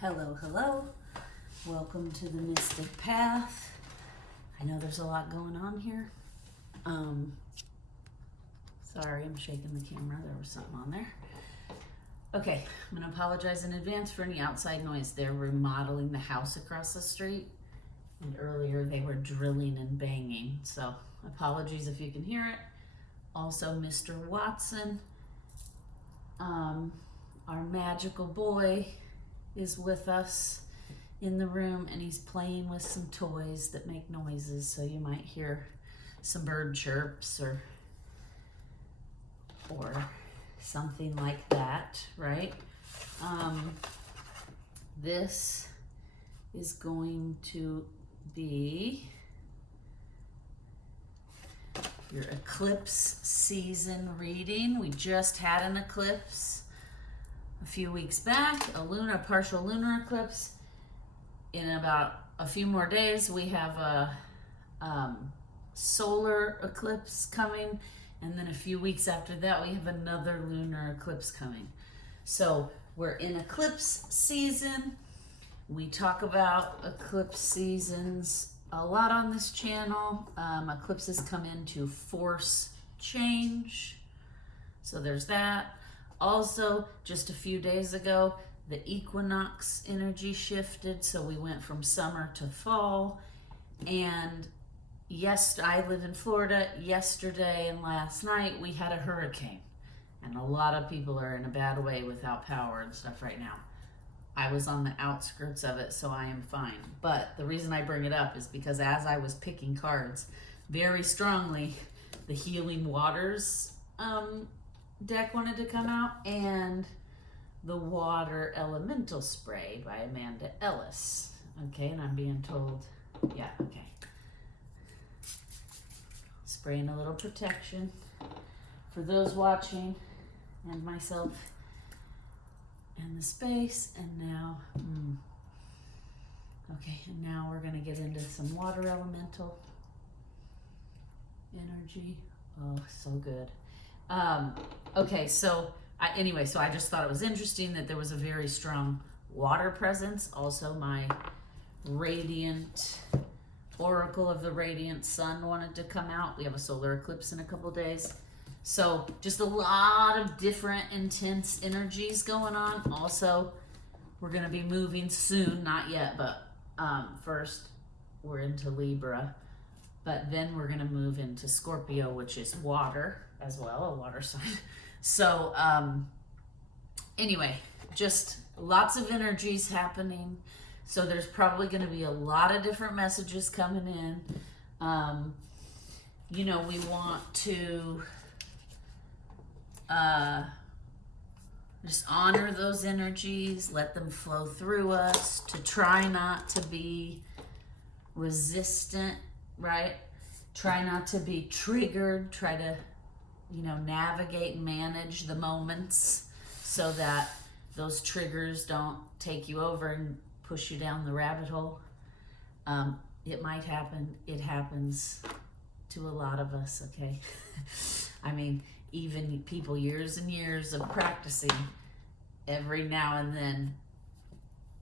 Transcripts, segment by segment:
Hello, hello. Welcome to the Mystic Path. I know there's a lot going on here. Sorry, I'm shaking the camera. There was something on there. Okay, I'm going to apologize in advance for any outside noise. They're remodeling the house across the street. And earlier they were drilling and banging. So apologies if you can hear it. Also, Mr. Watson, our magical boy, is with us in the room, and he's playing with some toys that make noises, so you might hear some bird chirps or something like that, right? This is going to be your eclipse season reading. We just had an eclipse a few weeks back, a partial lunar eclipse. In about a few more days, we have a solar eclipse coming, and then a few weeks after that, we have another lunar eclipse coming. So we're in eclipse season. We talk about eclipse seasons a lot on this channel. Eclipses come in to force change, so there's that. Also, just a few days ago, the equinox energy shifted, so we went from summer to fall. And yes, I live in Florida. Yesterday and last night, we had a hurricane. And a lot of people are in a bad way without power and stuff right now. I was on the outskirts of it, so I am fine. But the reason I bring it up is because as I was picking cards, very strongly, the Healing Waters deck wanted to come out, and the Water Elemental Spray by Amanda Ellis. Okay, and I'm being told, yeah, okay. Spraying a little protection for those watching and myself and the space. And now, okay, and now we're gonna get into some water elemental energy. Oh, so good. Okay, so I just thought it was interesting that there was a very strong water presence. Also, my radiant oracle of the radiant sun wanted to come out. We have a solar eclipse in a couple days. So just a lot of different intense energies going on. Also, we're going to be moving soon, not yet, but first we're into Libra. But then we're going to move into Scorpio, which is water as well, a water sign. So anyway, just lots of energies happening. So there's probably going to be a lot of different messages coming in. We want to just honor those energies, let them flow through us, to try not to be resistant, right? Try not to be triggered, try to navigate and manage the moments so that those triggers don't take you over and push you down the rabbit hole. It might happen. It happens to a lot of us, okay? I mean, even people years and years of practicing, every now and then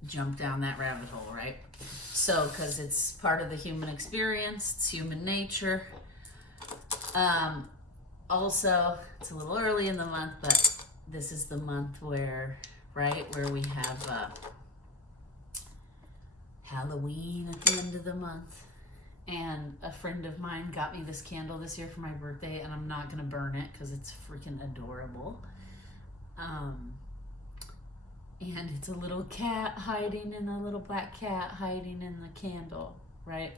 jump down that rabbit hole, right? So, because it's part of the human experience, it's human nature. Also, it's a little early in the month, but this is the month where we have Halloween at the end of the month. And a friend of mine got me this candle this year for my birthday, and I'm not going to burn it because it's freaking adorable. And it's a little cat hiding, and a little black cat hiding in the candle, right?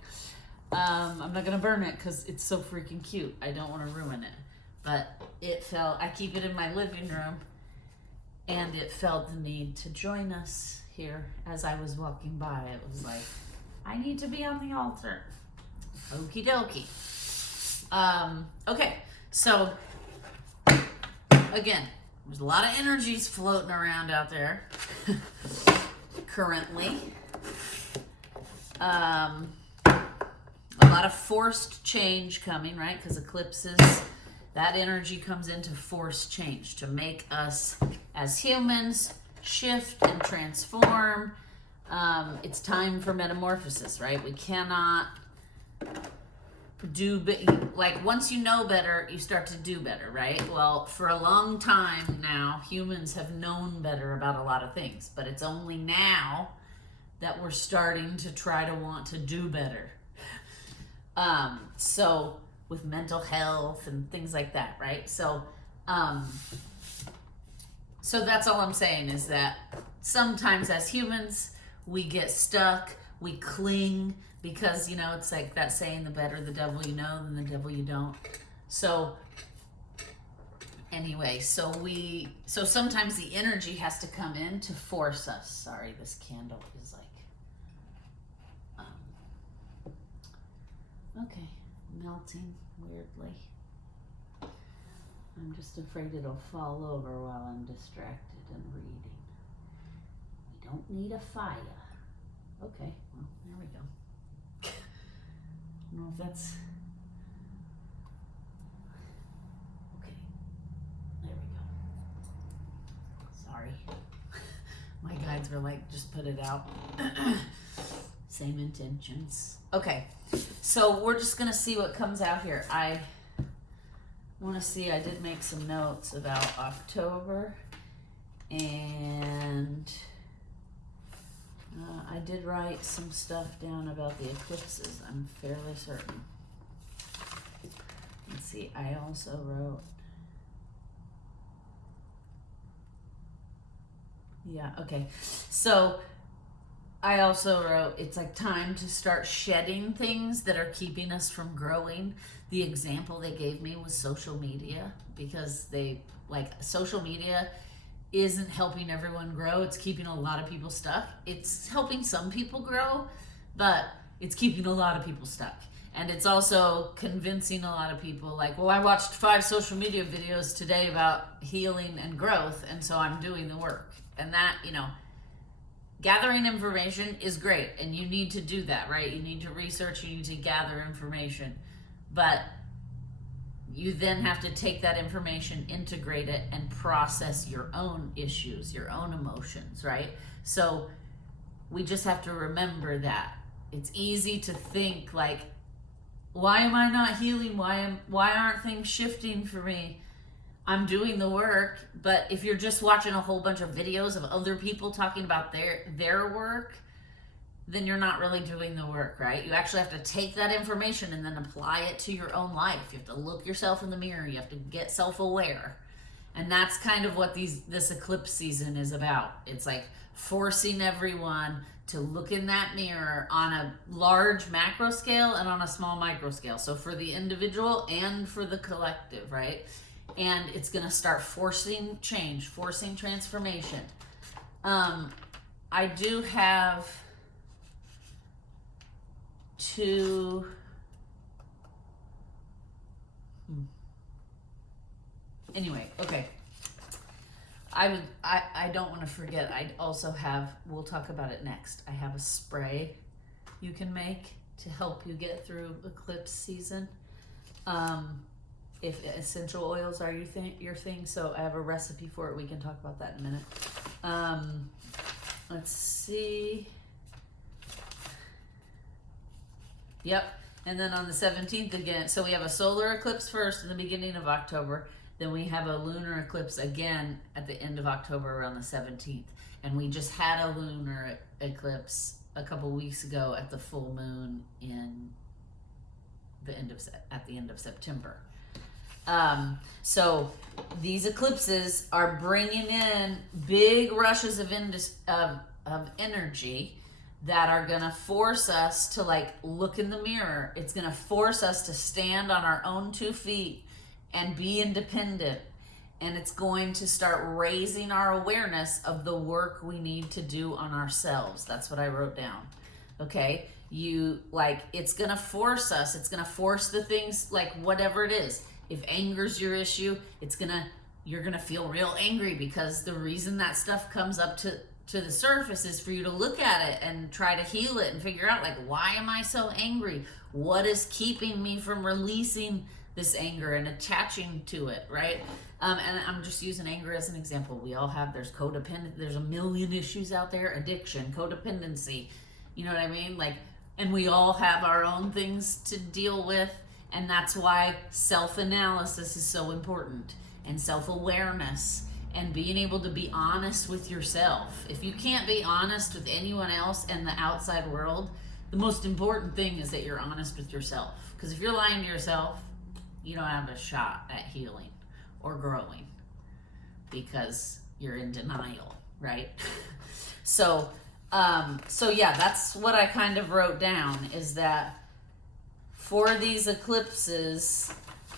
I'm not going to burn it because it's so freaking cute. I don't want to ruin it. But I keep it in my living room, and it felt the need to join us here as I was walking by. It was like, I need to be on the altar. Okie dokie. Okay, so again, there's a lot of energies floating around out there currently. A lot of forced change coming, right? Because eclipses, that energy comes into forced change to make us as humans shift and transform, It's time for metamorphosis, right? We cannot like once you know better, you start to do better, right? Well, for a long time now, humans have known better about a lot of things, but it's only now that we're starting to try to want to do better. So with mental health and things like that, right? So that's all I'm saying, is that sometimes as humans we get stuck, we cling, because it's like that saying, the better the devil you know than the devil you don't. So anyway, so sometimes the energy has to come in to force us. Sorry, this candle is like okay, melting weirdly. I'm just afraid it'll fall over while I'm distracted and reading. We don't need a fire. Okay, well, there we go. I don't know if that's... Okay, there we go. Sorry. My guides were like, just put it out. Same intentions. Okay, so we're just gonna see what comes out here. I want to see, I did make some notes about October, and I did write some stuff down about the eclipses, I'm fairly certain. Let's see, I also wrote, yeah, okay, so I also wrote, it's like time to start shedding things that are keeping us from growing. The example they gave me was social media, because social media isn't helping everyone grow. It's keeping a lot of people stuck. It's helping some people grow, but it's keeping a lot of people stuck. And it's also convincing a lot of people, like, well, I watched 5 social media videos today about healing and growth, and so I'm doing the work. And that, gathering information is great, and you need to do that, right? You need to research, you need to gather information, but you then have to take that information, integrate it, and process your own issues, your own emotions, right? So we just have to remember that. It's easy to think like, why am I not healing? Why aren't things shifting for me? I'm doing the work. But if you're just watching a whole bunch of videos of other people talking about their work, then you're not really doing the work, right? You actually have to take that information and then apply it to your own life. You have to look yourself in the mirror. You have to get self-aware. And that's kind of what this eclipse season is about. It's like forcing everyone to look in that mirror on a large macro scale and on a small micro scale. So for the individual and for the collective, right? And it's going to start forcing change, forcing transformation. I do have 2... Anyway, okay. I don't want to forget, I also have, we'll talk about it next, I have a spray you can make to help you get through eclipse season. If essential oils are your thing, so I have a recipe for it. We can talk about that in a minute. Let's see. Yep, and then on the 17th again, so we have a solar eclipse first in the beginning of October. Then we have a lunar eclipse again at the end of October around the 17th. And we just had a lunar eclipse a couple weeks ago at the full moon at the end of September. So these eclipses are bringing in big rushes of energy that are going to force us to like look in the mirror. It's going to force us to stand on our own 2 feet and be independent, and it's going to start raising our awareness of the work we need to do on ourselves. That's what I wrote down. Okay, it's gonna force us. It's gonna force the things, like whatever it is. If anger's your issue, you're gonna feel real angry, because the reason that stuff comes up to the surface is for you to look at it and try to heal it and figure out, like, why am I so angry? What is keeping me from releasing this anger and attaching to it, right? And I'm just using anger as an example. We all have, there's codependent, there's a million issues out there, addiction, codependency, you know what I mean? Like, and we all have our own things to deal with. And that's why self-analysis is so important, and self-awareness, and being able to be honest with yourself. If you can't be honest with anyone else and the outside world, the most important thing is that you're honest with yourself. Because if you're lying to yourself, you don't have a shot at healing or growing, because you're in denial, right? So yeah, that's what I kind of wrote down, is that for these eclipses,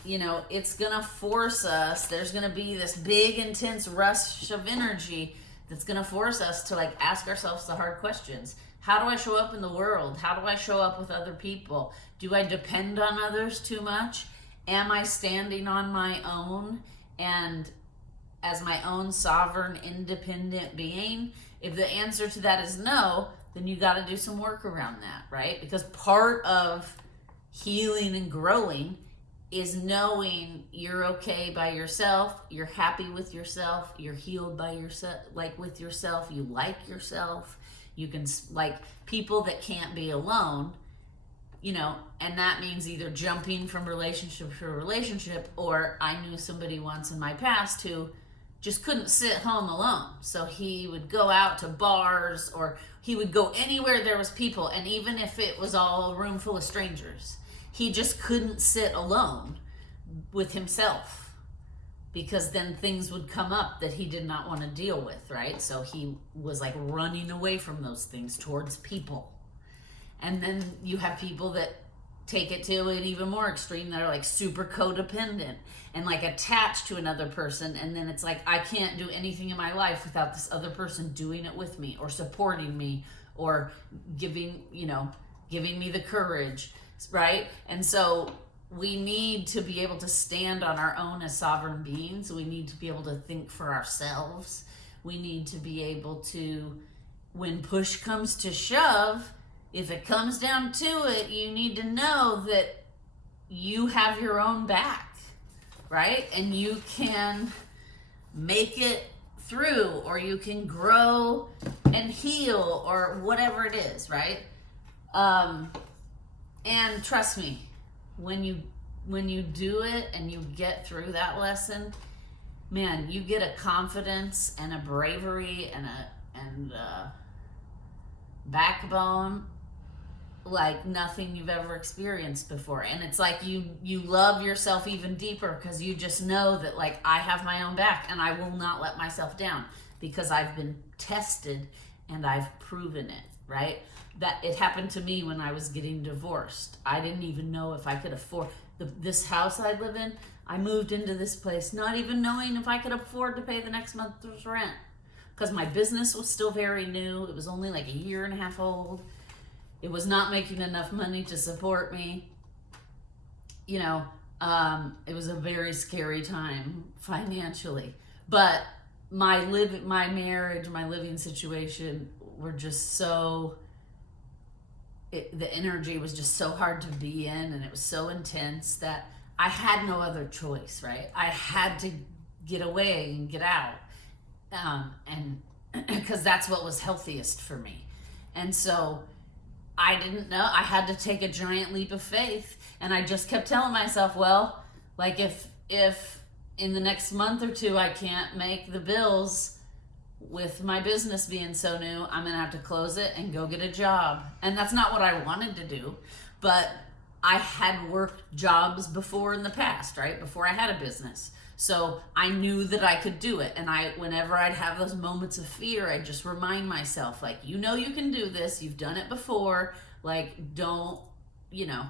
you know, it's gonna force us, there's gonna be this big intense rush of energy that's gonna force us to like ask ourselves the hard questions. How do I show up in the world? How do I show up with other people? Do I depend on others too much? Am I standing on my own and as my own sovereign, independent being? If the answer to that is no, then you got to do some work around that, right? Because part of healing and growing is knowing you're okay by yourself, you're happy with yourself, you're healed by yourself, like with yourself, you like yourself, you can, like, people that can't be alone, you know, and that means either jumping from relationship to relationship, or I knew somebody once in my past who just couldn't sit home alone. So he would go out to bars, or he would go anywhere there was people, and even if it was all a room full of strangers, he just couldn't sit alone with himself, because then things would come up that he did not want to deal with, right? So he was like running away from those things towards people. And then you have people that take it to an even more extreme, that are like super codependent and like attached to another person, and then it's like, I can't do anything in my life without this other person doing it with me, or supporting me, or giving me the courage, right? And so we need to be able to stand on our own as sovereign beings. We need to be able to think for ourselves. We need to be able to, when push comes to shove, if it comes down to it, you need to know that you have your own back, right? And you can make it through, or you can grow and heal, or whatever it is, right? And trust me, when you do it and you get through that lesson, man, you get a confidence and a bravery and a backbone like nothing you've ever experienced before. And it's like you love yourself even deeper, because you just know that, like, I have my own back and I will not let myself down, because I've been tested and I've proven it, right? That it happened to me when I was getting divorced. I didn't even know if I could afford this house I live in. I moved into this place not even knowing if I could afford to pay the next month's rent, because my business was still very new. It was only like a year and a half old. It was not making enough money to support me. You know, it was a very scary time financially. But my marriage, my living situation were just so, the energy was just so hard to be in, and it was so intense that I had no other choice, right? I had to get away and get out, and because that's what was healthiest for me. And so I didn't know, I had to take a giant leap of faith, and I just kept telling myself, well, like, if in the next month or two I can't make the bills with my business being so new, I'm gonna have to close it and go get a job. And that's not what I wanted to do, but I had worked jobs before in the past, right? Before I had a business. So I knew that I could do it. And whenever I'd have those moments of fear, I'd just remind myself, like, you know, you can do this. You've done it before. Like, don't, you know.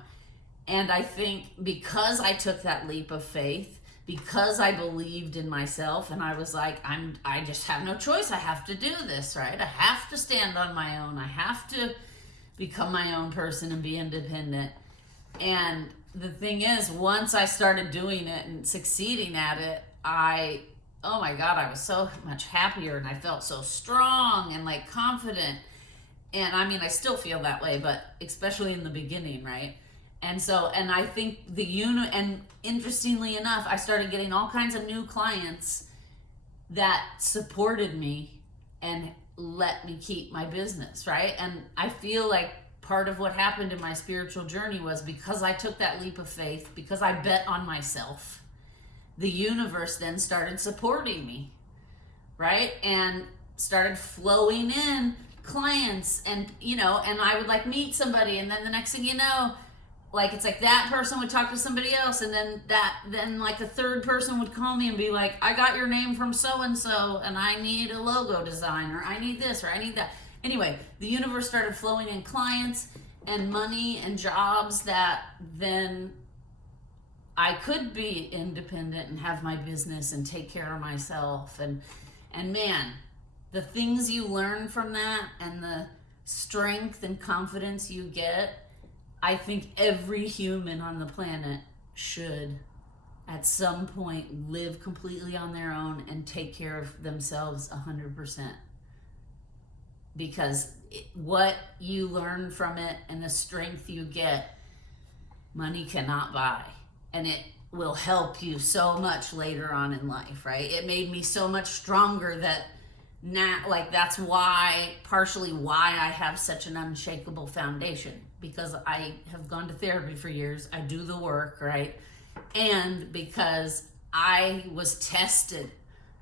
And I think because I took that leap of faith, because I believed in myself, and I was like, I just have no choice. I have to do this, right? I have to stand on my own. I have to become my own person and be independent. And the thing is, once I started doing it and succeeding at it, oh my God, I was so much happier, and I felt so strong and like confident. And I mean, I still feel that way, but especially in the beginning, right? And I think and interestingly enough, I started getting all kinds of new clients that supported me and let me keep my business, right? And I feel like part of what happened in my spiritual journey was because I took that leap of faith, because I bet on myself, the universe then started supporting me, right? And started flowing in clients, and and I would like meet somebody, and then the next thing you know, like it's like that person would talk to somebody else, and then like the third person would call me and be like, I got your name from so and so, and I need a logo design, or I need this, or I need that. Anyway, the universe started flowing in clients and money and jobs that then I could be independent and have my business and take care of myself. And man, the things you learn from that and the strength and confidence you get, I think every human on the planet should at some point live completely on their own and take care of themselves 100%. Because what you learn from it and the strength you get, money cannot buy. And it will help you so much later on in life, right? It made me so much stronger that now, like, that's partially why I have such an unshakable foundation, because I have gone to therapy for years. I do the work, right? And because I was tested.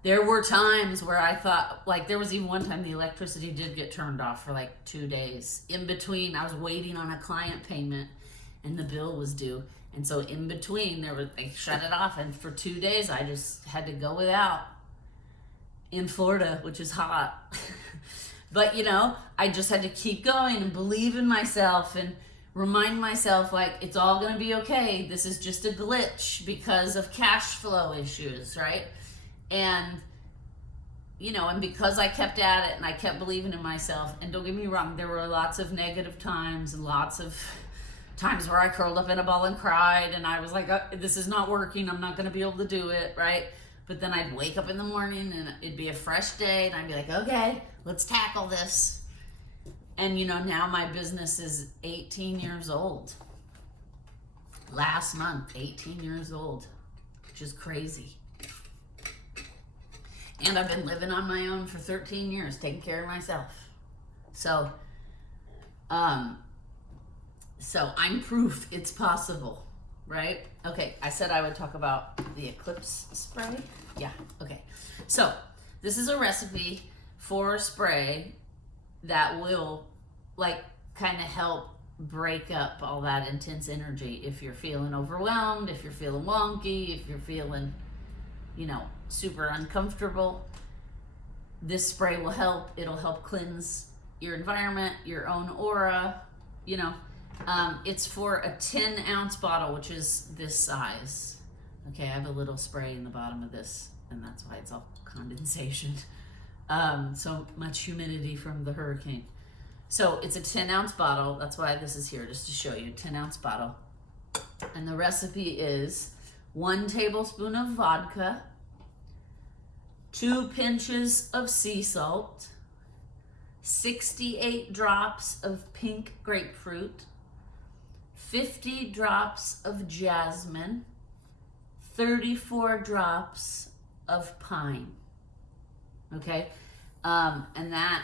There were times where I thought, like, there was even one time the electricity did get turned off for like 2 days. In between, I was waiting on a client payment and the bill was due. And so in between, they shut it off. And for 2 days, I just had to go without in Florida, which is hot. But, I just had to keep going and believe in myself and remind myself, like, it's all going to be okay. This is just a glitch because of cash flow issues, right? And, and because I kept at it and I kept believing in myself, and don't get me wrong, there were lots of negative times and lots of times where I curled up in a ball and cried, and I was like, oh, this is not working. I'm not going to be able to do it, right? But then I'd wake up in the morning and it'd be a fresh day and I'd be like, okay, let's tackle this. And now my business is 18 years old. Last month, 18 years old, which is crazy. And I've been living on my own for 13 years, taking care of myself. So I'm proof it's possible, right? Okay, I said I would talk about the Eclipse spray. Yeah, okay. So this is a recipe for a spray that will like kind of help break up all that intense energy. If you're feeling overwhelmed, if you're feeling wonky, if you're feeling, super uncomfortable, this spray will help. It'll help cleanse your environment, your own aura, It's for a 10-ounce bottle, which is this size. Okay, I have a little spray in the bottom of this, and that's why it's all condensation. So much humidity from the hurricane. So it's a 10-ounce bottle. That's why this is here, just to show you. 10-ounce bottle. And the recipe is 1 tablespoon of vodka, 2 pinches of sea salt, 68 drops of pink grapefruit, 50 drops of jasmine, 34 drops of pine. Okay? And that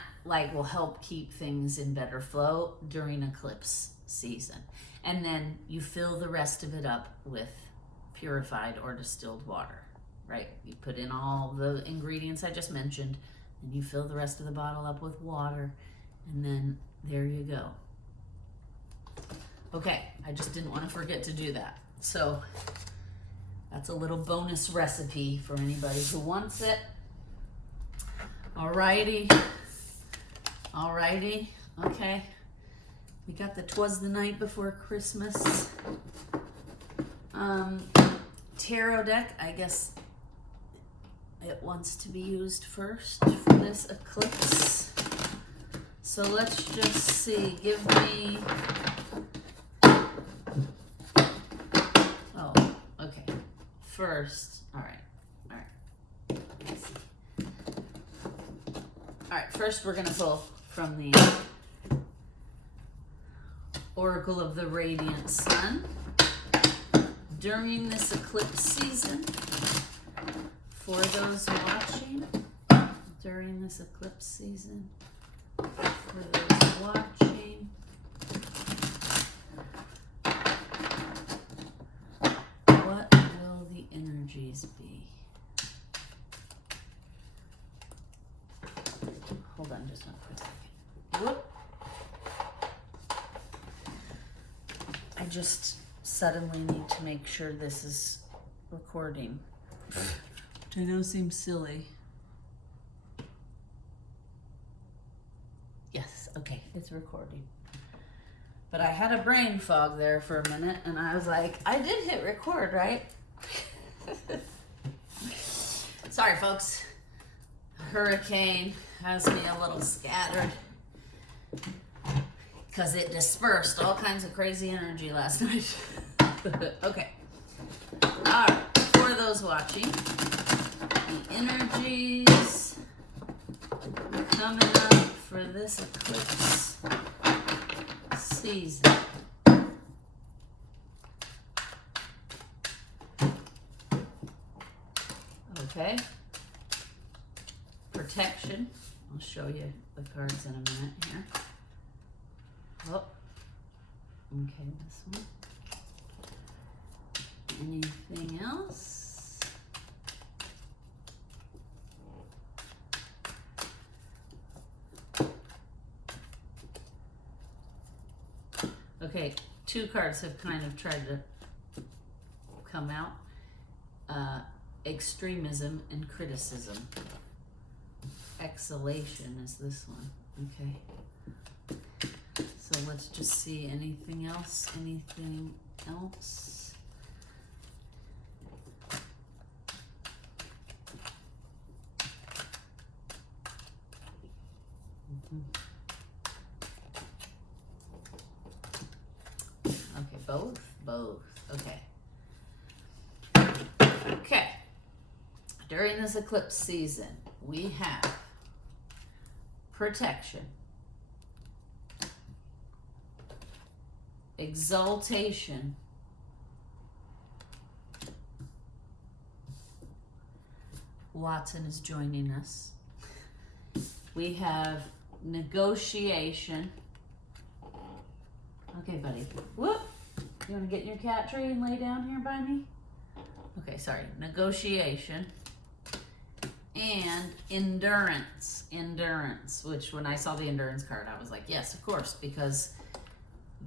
will help keep things in better flow during eclipse season. And then you fill the rest of it up with purified or distilled water, right? You put in all the ingredients I just mentioned, and you fill the rest of the bottle up with water, and then there you go. Okay, I just didn't want to forget to do that. So that's a little bonus recipe for anybody who wants it. Alrighty, okay. We got the 'Twas the Night Before Christmas tarot deck. I guess it wants to be used first for this eclipse. So let's just see. Give me... Oh, okay. First, all right. Let's see. All right, first we're going to pull from the Oracle of the Radiant Sun. During this eclipse season, for those watching, during this eclipse season, for those watching, what will the energies be? Hold on just one quick second. Whoop. I just suddenly need to make sure this is recording, which I know seems silly. Yes, okay, it's recording. But I had a brain fog there for a minute, and I was like, I did hit record, right? Sorry, folks. Hurricane has me a little scattered because it dispersed all kinds of crazy energy last night. Okay. All right. For those watching, the energies coming up for this eclipse season. Okay. Protection. I'll show you the cards in a minute here. Oh. Okay, this one. Anything else? Okay, two cards have kind of tried to come out. Extremism and criticism. Exhalation is this one. Okay. So let's just see anything else. Anything else? Okay, both. Okay. Okay. During this eclipse season, we have protection, exaltation, Watson is joining us. We have negotiation. Okay, buddy. Whoop. You want to get in your cat tree and lay down here by me? Okay, sorry. Negotiation. And endurance, which when I saw the endurance card, I was like, yes, of course, because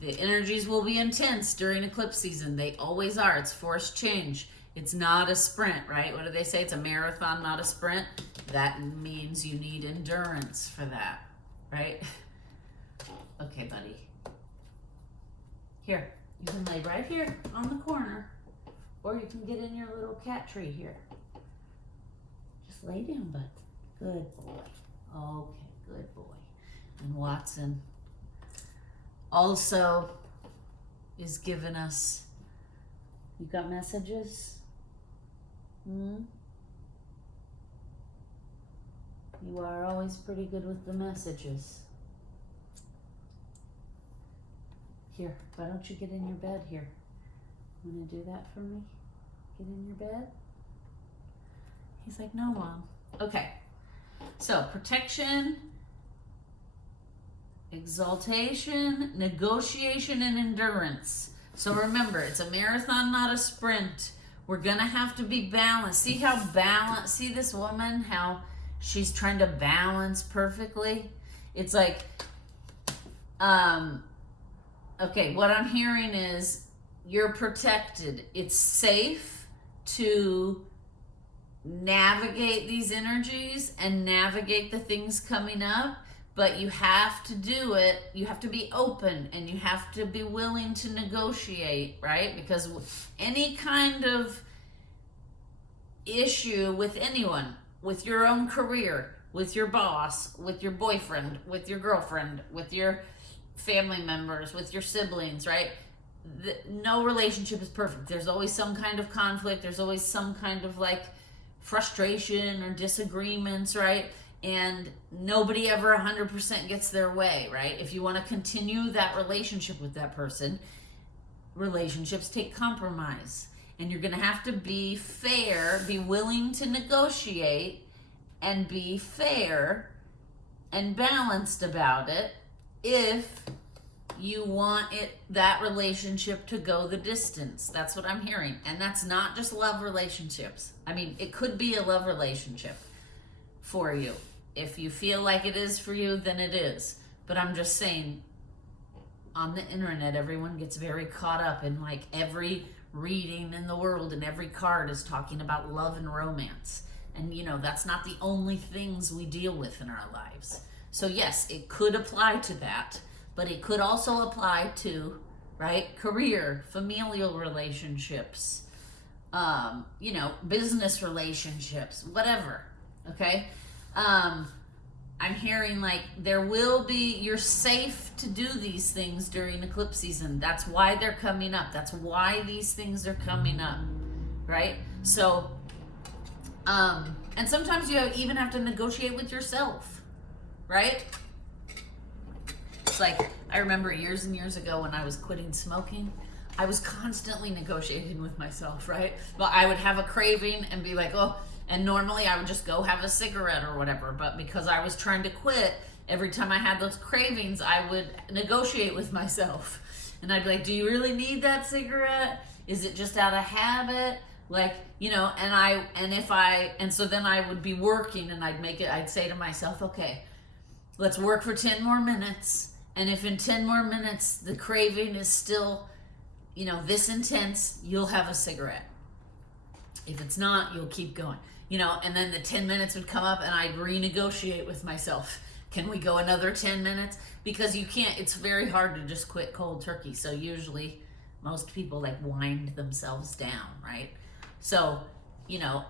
the energies will be intense during eclipse season. They always are. It's forced change. It's not a sprint, right? What do they say? It's a marathon, not a sprint. That means you need endurance for that, right? Okay, buddy. Here, you can lay right here on the corner, or you can get in your little cat tree here. Just lay down, bud. Good boy. Okay, good boy. And Watson also is giving us, you got messages? You are always pretty good with the messages. Here, why don't you get in your bed here? Want to do that for me? Get in your bed? He's like, no, Mom. Okay, so protection, exaltation, negotiation, and endurance. So remember, it's a marathon, not a sprint. We're going to have to be balanced. See how balanced, see this woman, how she's trying to balance perfectly? It's like, okay, what I'm hearing is you're protected. It's safe to navigate these energies and navigate the things coming up, but you have to do it. You have to be open and you have to be willing to negotiate, right? Because any kind of issue with anyone, with your own career, with your boss, with your boyfriend, with your girlfriend, with your family members, with your siblings, right? No relationship is perfect. There's always some kind of conflict. There's always some kind of like frustration or disagreements, right? and nobody ever 100% gets their way, right? If you want to continue that relationship with that person, relationships take compromise. And you're going to have to be fair, be willing to negotiate, and be fair and balanced about it if you want that relationship to go the distance. That's what I'm hearing. And that's not just love relationships. I mean, it could be a love relationship for you. If you feel like it is for you, then it is. But I'm just saying, on the internet, everyone gets very caught up in like every reading in the world, and every card is talking about love and romance. And that's not the only things we deal with in our lives. So yes, it could apply to that, but it could also apply to, right, career, familial relationships, business relationships, whatever. Okay. I'm hearing like you're safe to do these things during eclipse season. That's why they're coming up. That's why these things are coming up, right? So, and sometimes you even have to negotiate with yourself, right? It's like, I remember years and years ago when I was quitting smoking, I was constantly negotiating with myself, right? But I would have a craving and be like, oh, and normally I would just go have a cigarette or whatever. But because I was trying to quit, every time I had those cravings, I would negotiate with myself. And I'd be like, do you really need that cigarette? Is it just out of habit? Like, and so then I would be working, and I'd say to myself, okay, let's work for 10 more minutes. And if in 10 more minutes, the craving is still, this intense, you'll have a cigarette. If it's not, you'll keep going. And then the 10 minutes would come up and I'd renegotiate with myself. Can we go another 10 minutes? Because you can't, it's very hard to just quit cold turkey. So usually most people like wind themselves down, right? So,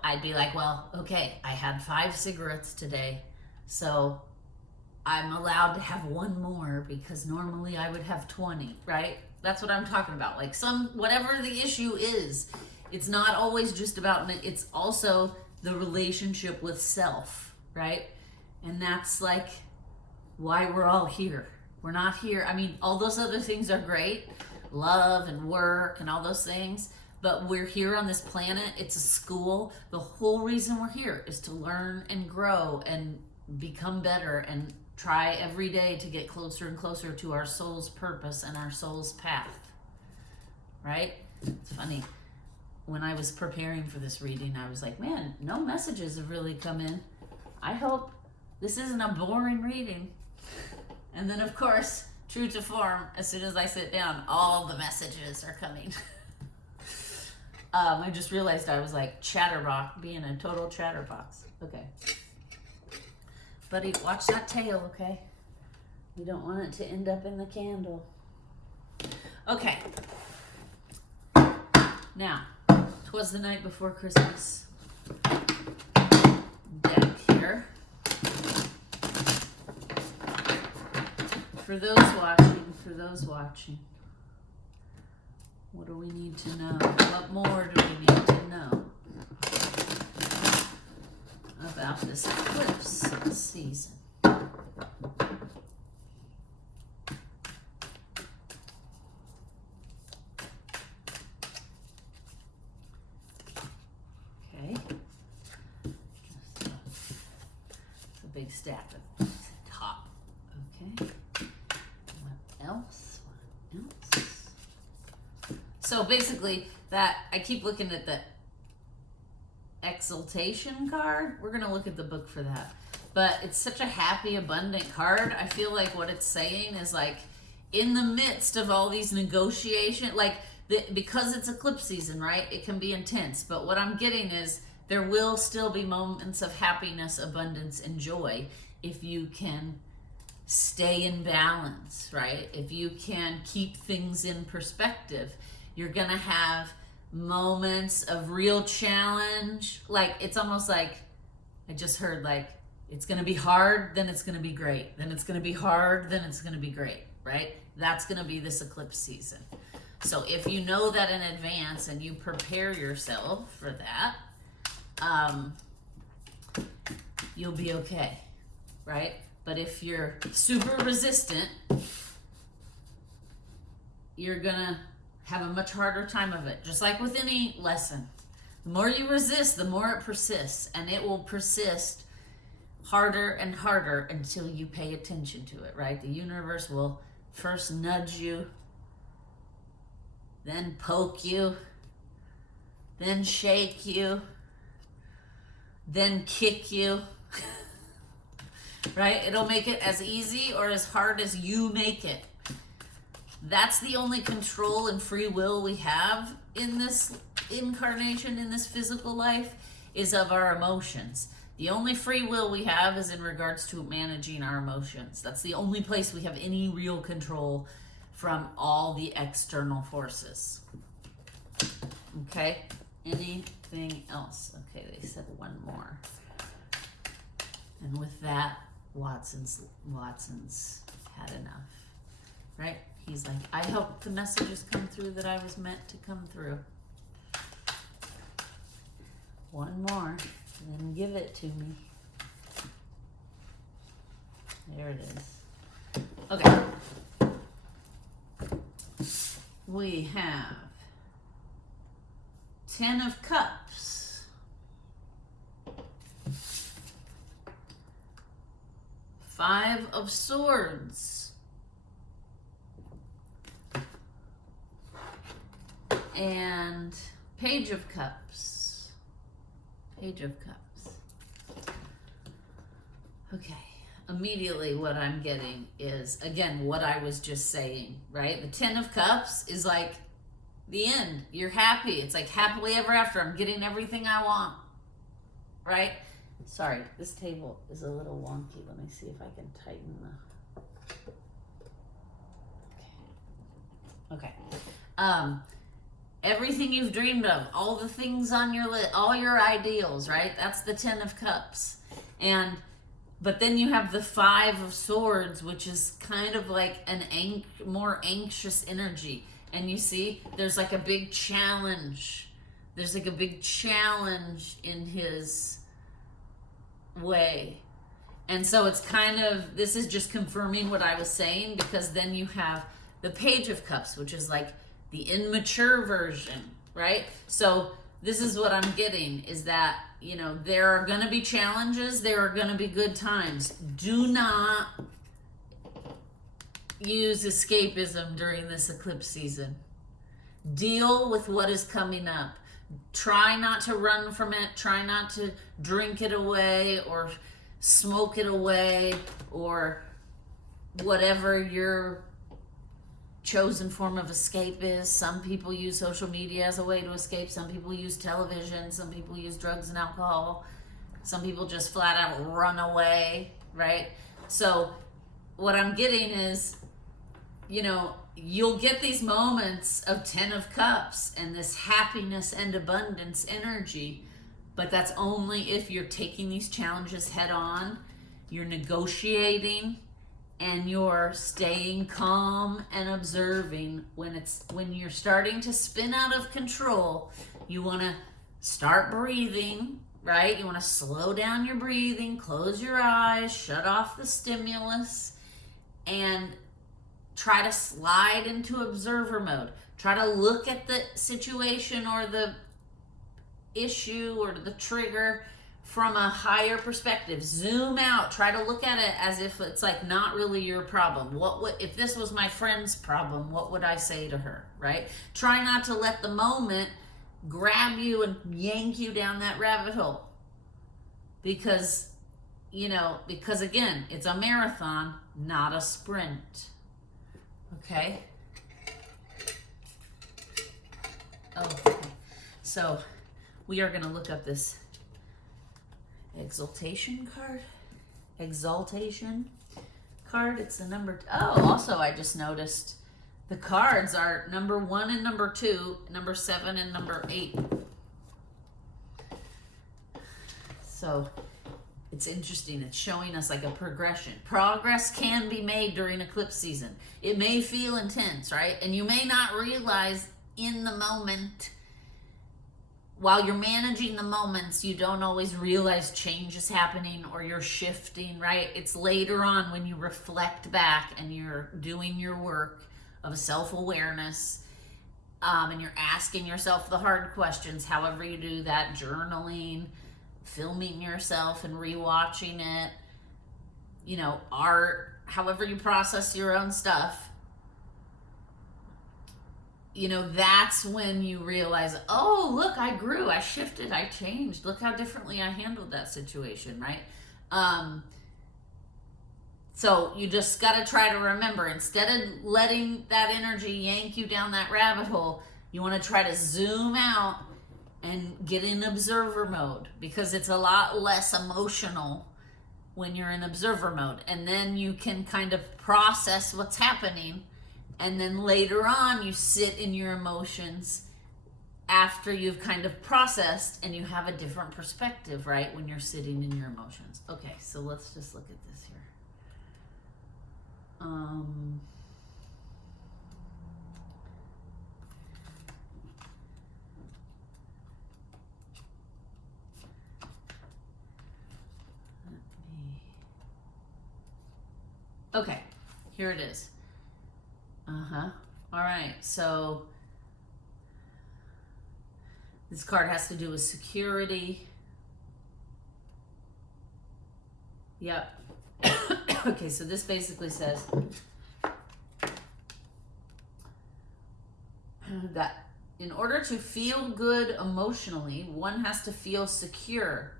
I'd be like, well, okay, I had 5 cigarettes today. So I'm allowed to have 1 more because normally I would have 20, right? That's what I'm talking about. Like whatever the issue is, it's not always just about, it's also the relationship with self, right? And that's like why we're all here. We're not here. I mean, all those other things are great, love and work and all those things, but we're here on this planet. It's a school. The whole reason we're here is to learn and grow and become better and try every day to get closer and closer to our soul's purpose and our soul's path, right? It's funny. When I was preparing for this reading, I was like, man, no messages have really come in. I hope this isn't a boring reading. And then, of course, true to form, as soon as I sit down, all the messages are coming. I just realized I was like chatterbox, being a total chatterbox. Okay. Buddy, watch that tail, okay? You don't want it to end up in the candle. Okay. Now, 'twas the night before Christmas. Deck here. For those watching, what do we need to know? What more do we need to know about this eclipse season? Big stack at the top. Okay. What else? So basically, that I keep looking at the exaltation card. We're gonna look at the book for that. But it's such a happy, abundant card. I feel like what it's saying is like, in the midst of all these negotiations, because it's eclipse season, right? It can be intense. But what I'm getting is, there will still be moments of happiness, abundance, and joy if you can stay in balance, right? If you can keep things in perspective, you're gonna have moments of real challenge. Like, it's almost like, I just heard like, it's gonna be hard, then it's gonna be great. Then it's gonna be hard, then it's gonna be great, right? That's gonna be this eclipse season. So if you know that in advance and you prepare yourself for that, you'll be okay. right? But if you're super resistant, you're gonna have a much harder time of it. Just like with any lesson. The more you resist, the more it persists. And it will persist harder and harder until you pay attention to it, right? The universe will first nudge you, then poke you, then shake you, then kick you, right? It'll make it as easy or as hard as you make it. That's the only control and free will we have in this incarnation, in this physical life, is of our emotions. The only free will we have is in regards to managing our emotions. That's the only place we have any real control from all the external forces. Okay? Anything else? Okay, they said one more. And with that, Watson's had enough. Right? He's like, I hope the messages come through that I was meant to come through. One more, then give it to me. There it is. Okay. We have 10 of Cups. 5 of Swords. And Page of Cups. Page of Cups. Okay. Immediately what I'm getting is, again, what I was just saying, right? The 10 of Cups is like the end. You're happy. It's like happily ever after. I'm getting everything I want, right? Sorry, this table is a little wonky. Let me see if I can tighten the... Okay. Everything you've dreamed of, all the things on your list, all your ideals, right? That's the 10 of Cups. But then you have the 5 of Swords, which is kind of like an more anxious energy. And you see, there's like a big challenge. There's like a big challenge in his way. And so it's kind of, this is just confirming what I was saying, because then you have the Page of Cups, which is like the immature version, right? So this is what I'm getting, is that, you know, there are going to be challenges. There are going to be good times. Do not use escapism during this eclipse season. Deal with what is coming up. Try not to run from it. Try not to drink it away or smoke it away or whatever your chosen form of escape is. Some people use social media as a way to escape. Some people use television. Some people use drugs and alcohol. Some people just flat out run away, right? So what I'm getting is, you know, you'll get these moments of 10 of Cups and this happiness and abundance energy, but that's only if you're taking these challenges head on, you're negotiating, and you're staying calm and observing. When you're starting to spin out of control, you want to start breathing, right? You want to slow down your breathing, close your eyes, shut off the stimulus, and try to slide into observer mode. Try to look at the situation or the issue or the trigger from a higher perspective. Zoom out. Try to look at it as if it's like not really your problem. If this was my friend's problem, what would I say to her, right? Try not to let the moment grab you and yank you down that rabbit hole. Because again, it's a marathon, not a sprint. Okay? Okay. So we are going to look up this exaltation card. It's the number. Also I just noticed the cards are number 1 and number 2, number 7 and number 8. So it's interesting. It's showing us like a progression. Progress can be made during eclipse season. It may feel intense, right? And you may not realize in the moment while you're managing the moments, you don't always realize change is happening or you're shifting, right? It's later on when you reflect back and you're doing your work of self-awareness, and you're asking yourself the hard questions, however you do that, journaling, filming yourself and rewatching it, you know, art, however you process your own stuff. You know, that's when you realize, oh, look, I grew, I shifted, I changed. Look how differently I handled that situation, right? So you just got to try to remember, instead of letting that energy yank you down that rabbit hole, you want to try to zoom out and get in observer mode, because it's a lot less emotional when you're in observer mode. And then you can kind of process what's happening. And then later on, you sit in your emotions after you've kind of processed, and you have a different perspective, right? When you're sitting in your emotions. Okay, so let's just look at this here. Okay, here it is. All right, so this card has to do with security. Yep. Okay, so this basically says that in order to feel good emotionally, one has to feel secure.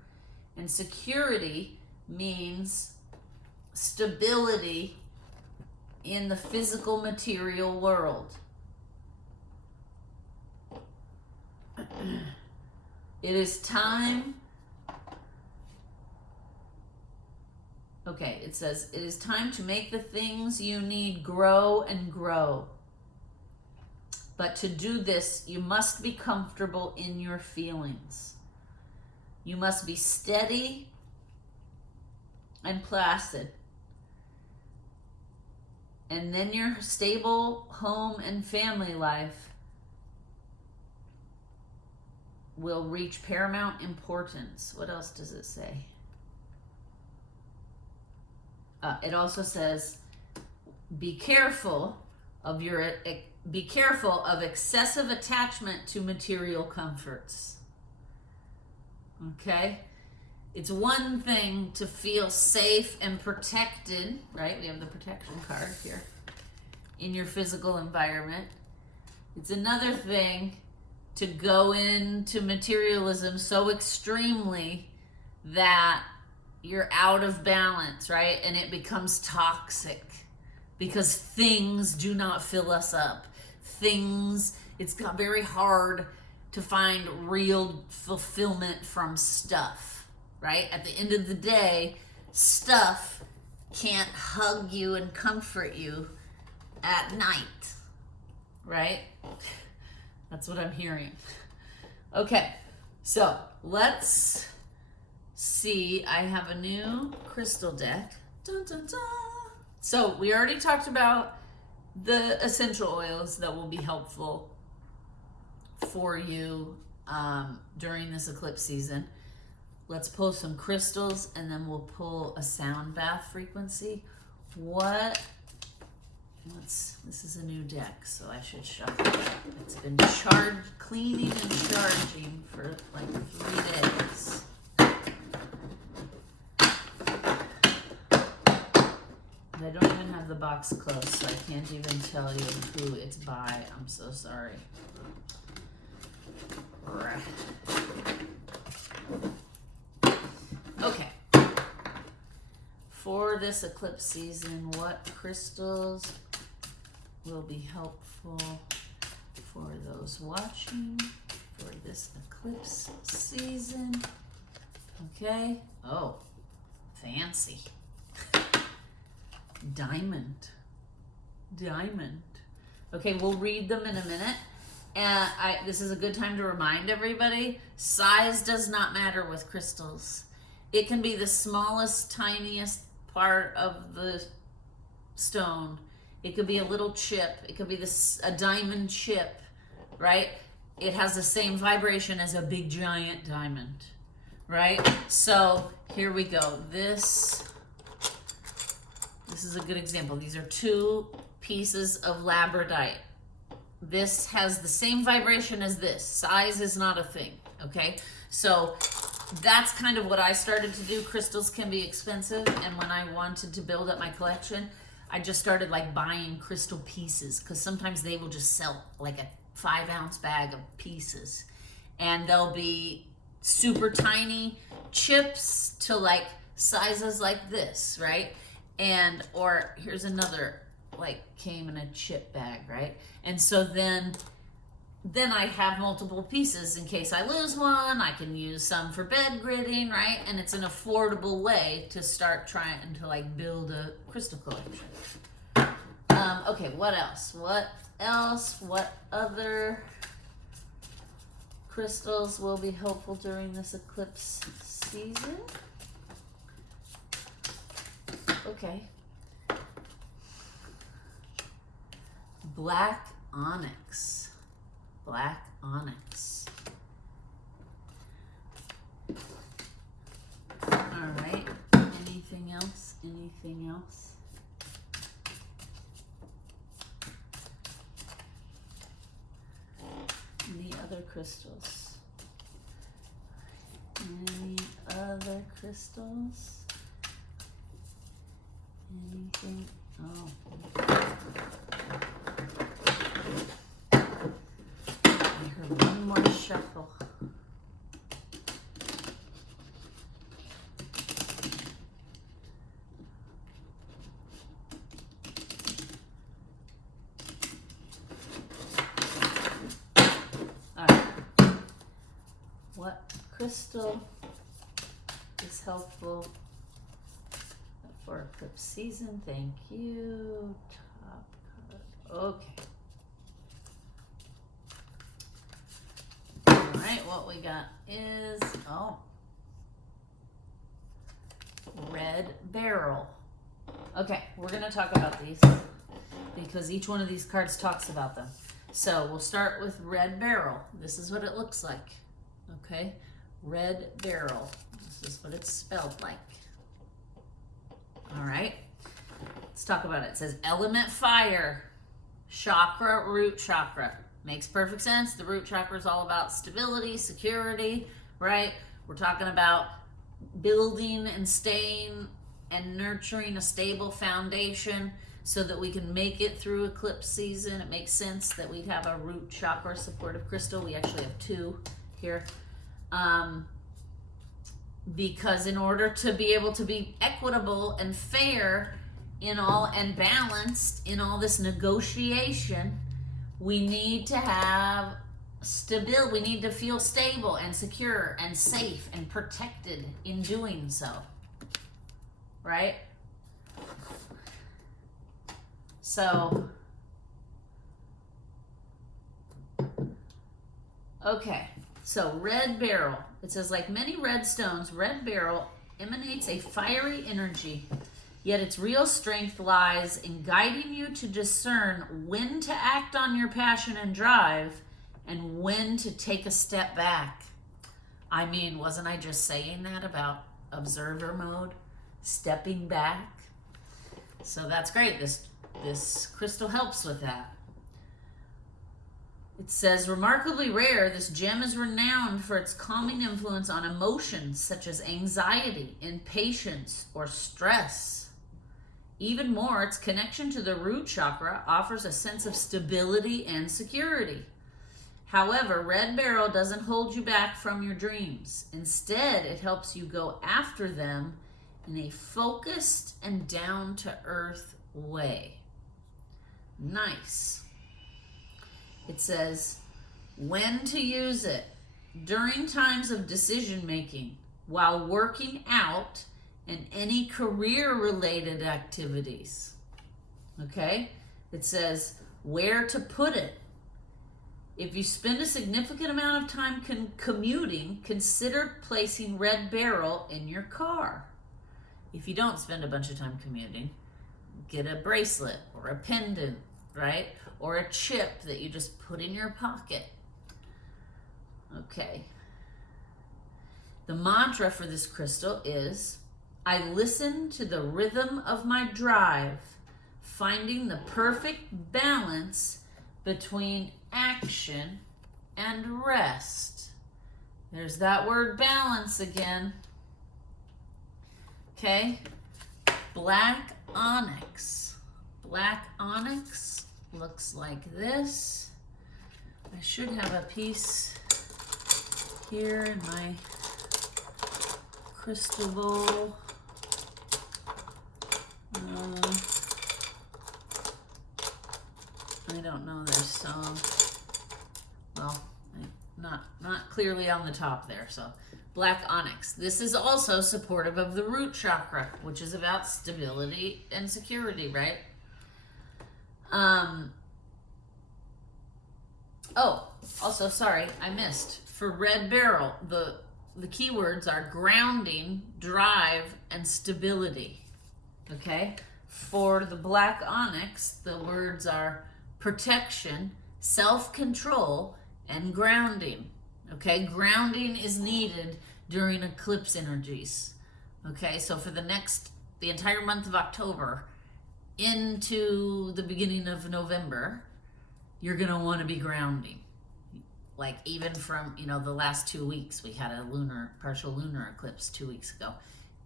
And security means stability in the physical material world. It is time. Okay, it says, it is time to make the things you need grow and grow. But to do this, you must be comfortable in your feelings. You must be steady and placid. And then your stable home and family life will reach paramount importance. What else does it say? It also says, be careful of excessive attachment to material comforts. Okay? It's one thing to feel safe and protected, right? We have the protection card here in your physical environment. It's another thing to go into materialism so extremely that you're out of balance, right? And it becomes toxic because things do not fill us up. It's got very hard to find real fulfillment from stuff, right? At the end of the day, stuff can't hug you and comfort you at night, right? That's what I'm hearing. Okay, so let's see. I have a new crystal deck. Dun, dun, dun. So we already talked about the essential oils that will be helpful for you during this eclipse season. Let's pull some crystals, and then we'll pull a sound bath frequency. This is a new deck, so I should shuffle it. It's been cleaning and charging for like 3 days. And I don't even have the box closed, so I can't even tell you who it's by. I'm so sorry. Okay. For this eclipse season, what crystals will be helpful for those watching for this eclipse season? Okay. Oh, fancy. Diamond. Okay, we'll read them in a minute. And this is a good time to remind everybody, size does not matter with crystals. It can be the smallest, tiniest part of the stone. It could be a little chip. It could be a diamond chip, right? it has the same vibration as a big giant diamond, right? So here we go. This is a good example. These are 2 pieces of labradorite. This has the same vibration as this. Size is not a thing, okay? So that's kind of what I started to do. Crystals can be expensive, and when I wanted to build up my collection, I just started like buying crystal pieces, because sometimes they will just sell like a 5-ounce bag of pieces, and they'll be super tiny chips to like sizes like this, right? And or here's another, like came in a chip bag, right? And so then I have multiple pieces in case I lose one. I can use some for bed gridding, right? And it's an affordable way to start trying to like build a crystal collection. Okay, what else? What other crystals will be helpful during this eclipse season? Okay. Black onyx. Black onyx. All right. Anything else? Anything else? Any other crystals? Any other crystals? Anything? Oh. I heard one more shuffle. All right. What crystal is helpful for eclipse season? Thank you. Top card. Okay. All right, what we got is, red beryl. Okay, we're going to talk about these because each one of these cards talks about them. So we'll start with red beryl. This is what it looks like. Okay, red beryl. This is what it's spelled like. All right, let's talk about it. It says element fire, chakra, root chakra. Makes perfect sense. The root chakra is all about stability, security, right? We're talking about building and staying and nurturing a stable foundation so that we can make it through eclipse season. It makes sense that we'd have a root chakra supportive crystal. We actually have 2 here. Because in order to be able to be equitable and fair in all and balanced in all this negotiation, we need to have stability. We need to feel stable and secure and safe and protected in doing so. Right? So, okay. So, red beryl. It says, like many red stones, red beryl emanates a fiery energy. Yet its real strength lies in guiding you to discern when to act on your passion and drive and when to take a step back. I mean, wasn't I just saying that about observer mode? Stepping back? So that's great. This crystal helps with that. It says, remarkably rare, this gem is renowned for its calming influence on emotions such as anxiety, impatience, or stress. Even more, its connection to the root chakra offers a sense of stability and security. However, red beryl doesn't hold you back from your dreams. Instead, it helps you go after them in a focused and down-to-earth way. Nice. It says, when to use it. During times of decision-making, while working out, and any career-related activities. Okay? It says where to put it. If you spend a significant amount of time commuting, consider placing red beryl in your car. If you don't spend a bunch of time commuting, get a bracelet or a pendant, right? Or a chip that you just put in your pocket. Okay. The mantra for this crystal is, I listen to the rhythm of my drive, finding the perfect balance between action and rest. There's that word balance again. Okay. Black onyx. Black onyx looks like this. I should have a piece here in my crystal bowl. I don't know, there's some, well, not clearly on the top there, so black onyx. This is also supportive of the root chakra, which is about stability and security, right? Oh, also, sorry, I missed. For red beryl, the keywords are grounding, drive, and stability. Okay? For the black onyx, the words are protection, self-control, and grounding. Okay? Grounding is needed during eclipse energies. Okay? So for the entire month of October into the beginning of November, you're going to want to be grounding. Like even from, the last 2 weeks, we had a partial lunar eclipse 2 weeks ago.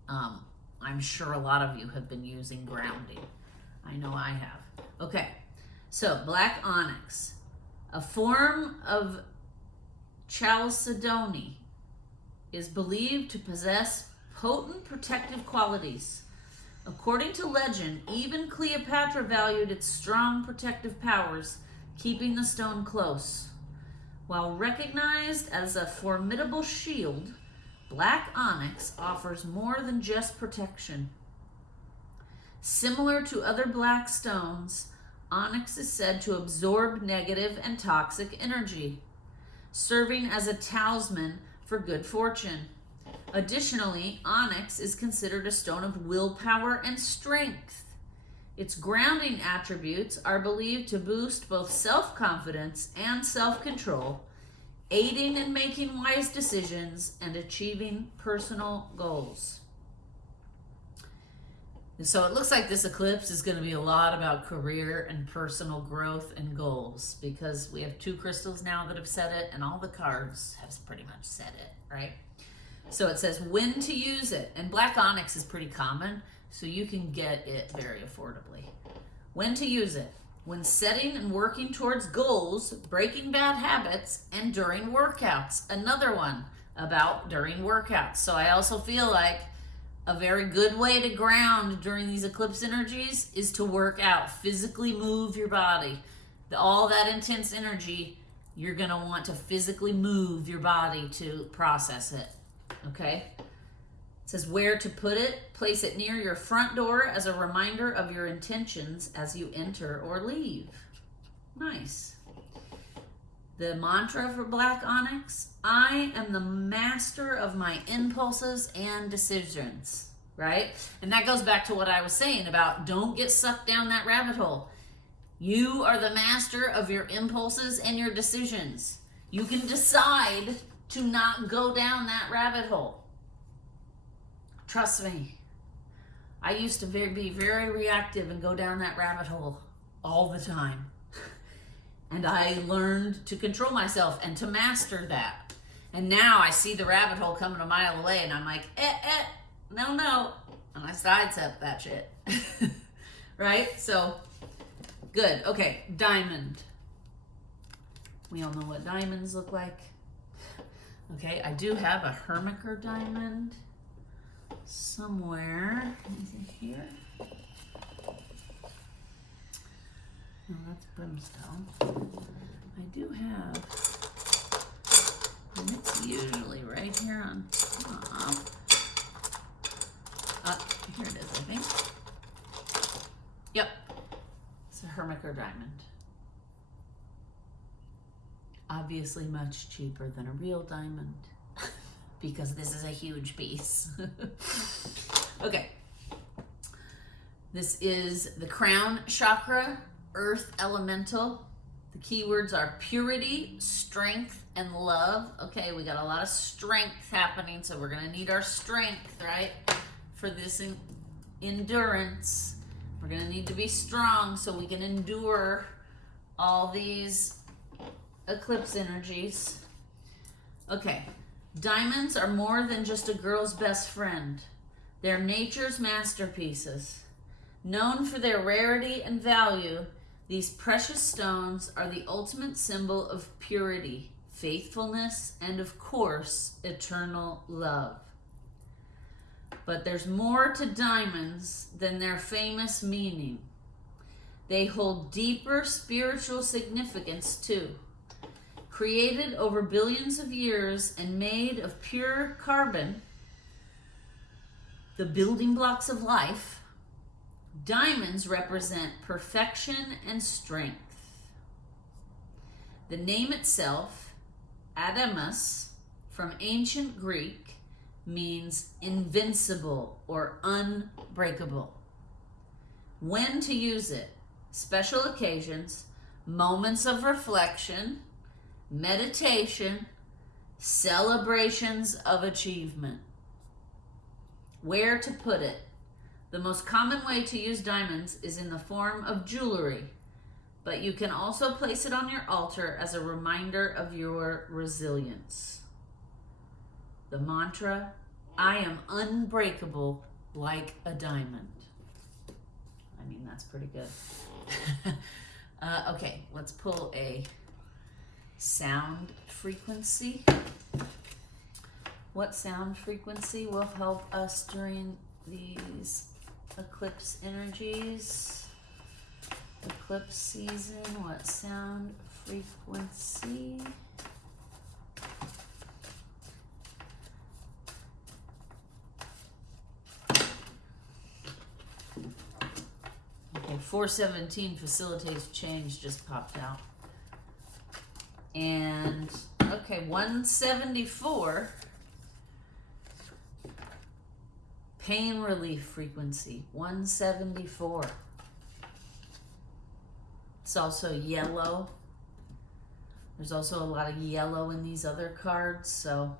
I'm sure a lot of you have been using grounding. I know I have. Okay, so black onyx, a form of chalcedony, is believed to possess potent protective qualities. According to legend, even Cleopatra valued its strong protective powers, keeping the stone close. While recognized as a formidable shield, black onyx offers more than just protection. Similar to other black stones, onyx is said to absorb negative and toxic energy, serving as a talisman for good fortune. Additionally, onyx is considered a stone of willpower and strength. Its grounding attributes are believed to boost both self-confidence and self-control, aiding in making wise decisions and achieving personal goals. And so it looks like this eclipse is going to be a lot about career and personal growth and goals, because we have 2 crystals now that have said it, and all the cards have pretty much said it, right? So it says when to use it, and black onyx is pretty common, so you can get it very affordably. When to use it: when setting and working towards goals, breaking bad habits, and during workouts. Another one about during workouts. So I also feel like a very good way to ground during these eclipse energies is to work out, physically move your body. All that intense energy, you're going to want to physically move your body to process it. Okay? It says where to put it. Place it near your front door as a reminder of your intentions as you enter or leave. Nice. The mantra for black onyx: I am the master of my impulses and decisions. Right? And that goes back to what I was saying about don't get sucked down that rabbit hole. You are the master of your impulses and your decisions. You can decide to not go down that rabbit hole. Trust me, I used to be very reactive and go down that rabbit hole all the time. And I learned to control myself and to master that. And now I see the rabbit hole coming a mile away and I'm like, no. And I sidestep that shit. Right? So, good. Okay, diamond. We all know what diamonds look like. Okay, I do have a Hermiker diamond somewhere. Is it here? No, that's brimstone. I do have, and it's usually right here on top. Here it is, I think. Yep, it's a Hermiker diamond. Obviously much cheaper than a real diamond because this is a huge piece. Okay. This is the crown chakra, earth elemental. The keywords are purity, strength, and love. Okay, we got a lot of strength happening, so we're going to need our strength, right, for this endurance. We're going to need to be strong so we can endure all these eclipse energies. Okay, diamonds are more than just a girl's best friend. They're nature's masterpieces. Known for their rarity and value, these precious stones are the ultimate symbol of purity, faithfulness, and of course, eternal love. But there's more to diamonds than their famous meaning. They hold deeper spiritual significance too. Created over billions of years and made of pure carbon, the building blocks of life, diamonds represent perfection and strength. The name itself, Adamas, from ancient Greek, means invincible or unbreakable. When to use it? Special occasions, moments of reflection, meditation, celebrations of achievement. Where to put it? The most common way to use diamonds is in the form of jewelry, but you can also place it on your altar as a reminder of your resilience. The mantra, I am unbreakable like a diamond. I mean, that's pretty good. Okay, let's pull a sound frequency. What sound frequency will help us during these eclipse energies? Eclipse season, what sound frequency? Okay, 417 facilitates change just popped out. And, okay, 174, pain relief frequency, 174. It's also yellow. There's also a lot of yellow in these other cards, so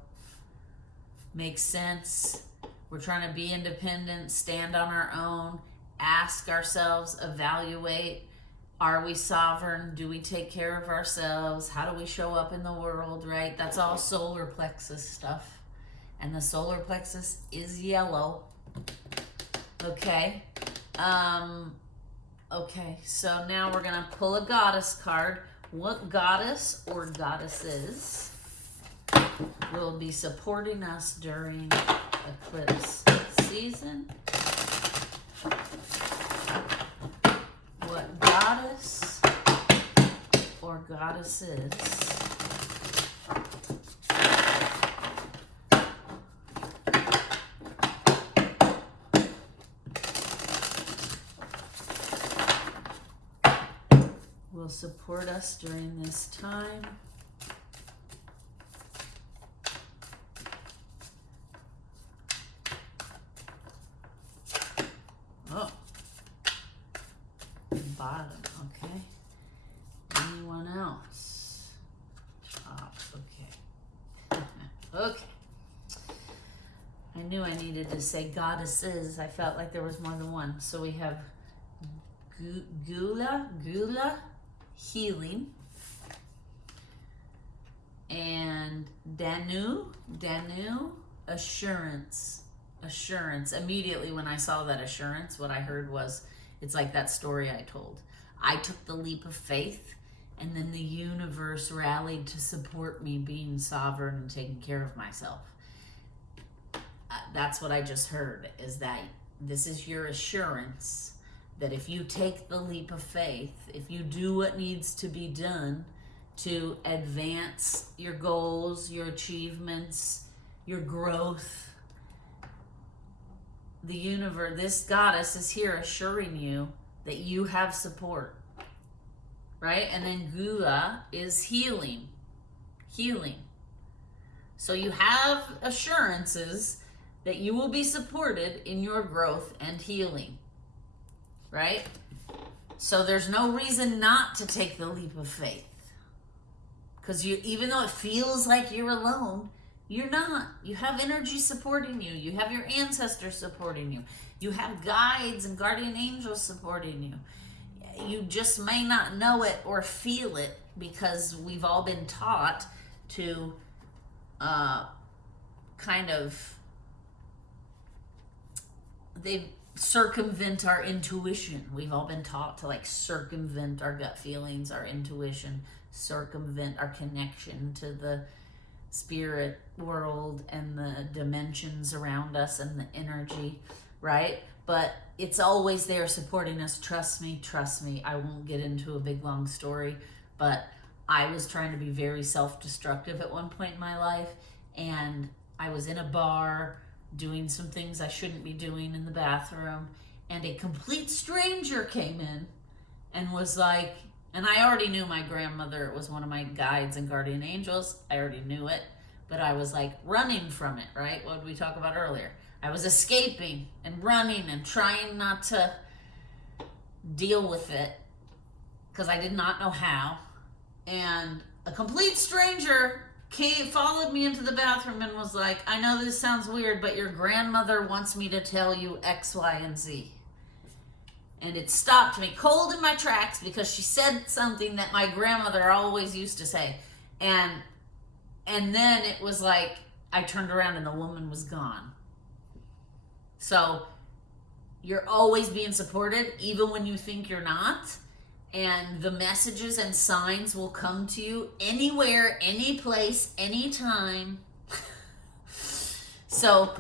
makes sense. We're trying to be independent, stand on our own, ask ourselves, evaluate, are we sovereign? Do we take care of ourselves? How do we show up in the world, right? That's all solar plexus stuff. And the solar plexus is yellow. Okay. Okay, so now we're going to pull a goddess card. What goddess or goddesses will be supporting us during eclipse season? What goddess or goddesses will support us during this time? Oh, bottom, okay. Anyone else? Top, okay. Okay. I knew I needed to say goddesses. I felt like there was more than one. So we have Gula, healing, and Danu, assurance. Immediately when I saw that assurance, what I heard was, it's like that story I told. I took the leap of faith, and then the universe rallied to support me being sovereign and taking care of myself. That's what I just heard, is that this is your assurance that if you take the leap of faith, if you do what needs to be done to advance your goals, your achievements, your growth, the universe, this goddess is here assuring you that you have support, right? And then Gula is healing. So you have assurances that you will be supported in your growth and healing, right? So there's no reason not to take the leap of faith. Because even though it feels like you're alone, you're not. You have energy supporting you. You have your ancestors supporting you. You have guides and guardian angels supporting you. You just may not know it or feel it because we've all been taught to kind of they circumvent our intuition. We've all been taught to like circumvent our gut feelings, our intuition, circumvent our connection to the spirit world and the dimensions around us and the energy, right? But it's always there supporting us. Trust me, I won't get into a big long story, but I was trying to be very self-destructive at one point in my life, and I was in a bar doing some things I shouldn't be doing in the bathroom, and a complete stranger came in and was like, and I already knew my grandmother was one of my guides and guardian angels. I already knew it, but I was like running from it, right? What did we talk about earlier? I was escaping and running and trying not to deal with it because I did not know how. And a complete stranger followed me into the bathroom and was like, I know this sounds weird, but your grandmother wants me to tell you X, Y, and Z. And it stopped me cold in my tracks because she said something that my grandmother always used to say. And then it was like, I turned around and the woman was gone. So you're always being supported, even when you think you're not. And the messages and signs will come to you anywhere, any place, anytime. So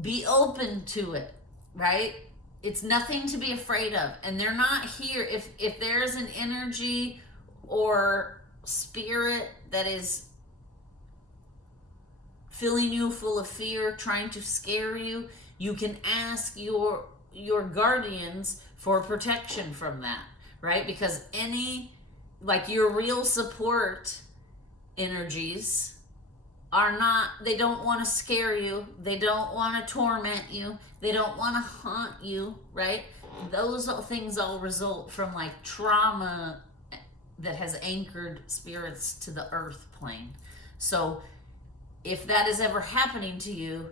be open to it, right? It's nothing to be afraid of. And they're not here. If there's an energy or spirit that is filling you full of fear, trying to scare you, you can ask your guardians for protection from that, right? Because your real support energies are not, they don't want to scare you. They don't want to torment you. They don't want to haunt you, right? Those things all result from like trauma that has anchored spirits to the earth plane. So if that is ever happening to you,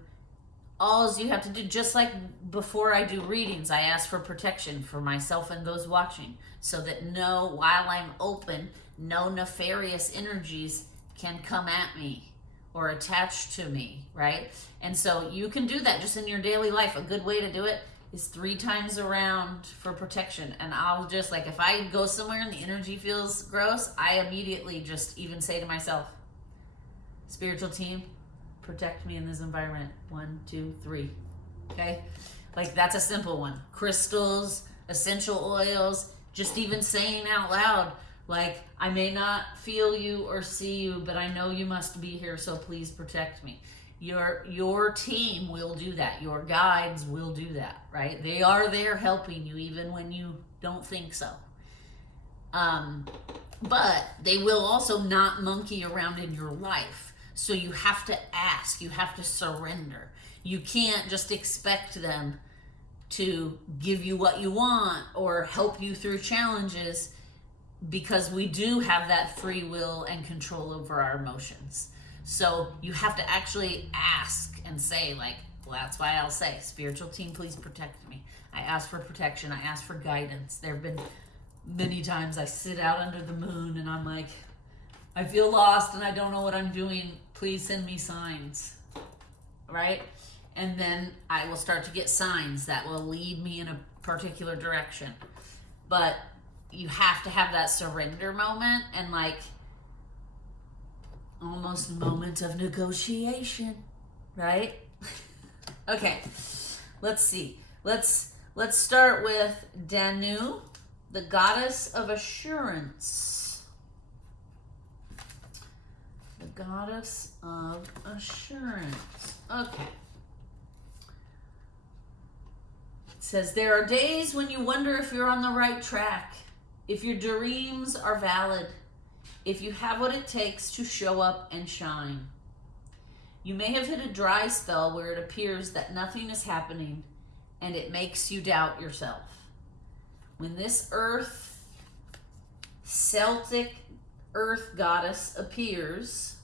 all you have to do, just like before I do readings, I ask for protection for myself and those watching, so that while I'm open, no nefarious energies can come at me or attach to me, right? And so you can do that just in your daily life. A good way to do it is 3 times around for protection. And I'll just like, if I go somewhere and the energy feels gross, I immediately just even say to myself, spiritual team, protect me in this environment. 1, 2, 3. Okay? Like that's a simple one. Crystals, essential oils, just even saying out loud, like, I may not feel you or see you, but I know you must be here, so please protect me. Your team will do that. Your guides will do that, right? They are there helping you even when you don't think so. But they will also not monkey around in your life. So you have to ask, you have to surrender. You can't just expect them to give you what you want or help you through challenges, because we do have that free will and control over our emotions. So you have to actually ask and say, like, well, that's why I'll say, spiritual team, please protect me. I ask for protection. I ask for guidance. There have been many times I sit out under the moon and I'm like, I feel lost and I don't know what I'm doing. Please send me signs, right? And then I will start to get signs that will lead me in a particular direction. But you have to have that surrender moment and like almost a moment of negotiation, right? Okay, let's see. Let's start with Danu, the goddess of assurance. The goddess of assurance. Okay. It says, there are days when you wonder if you're on the right track, if your dreams are valid, if you have what it takes to show up and shine. You may have hit a dry spell where it appears that nothing is happening and it makes you doubt yourself. When this Celtic earth goddess appears,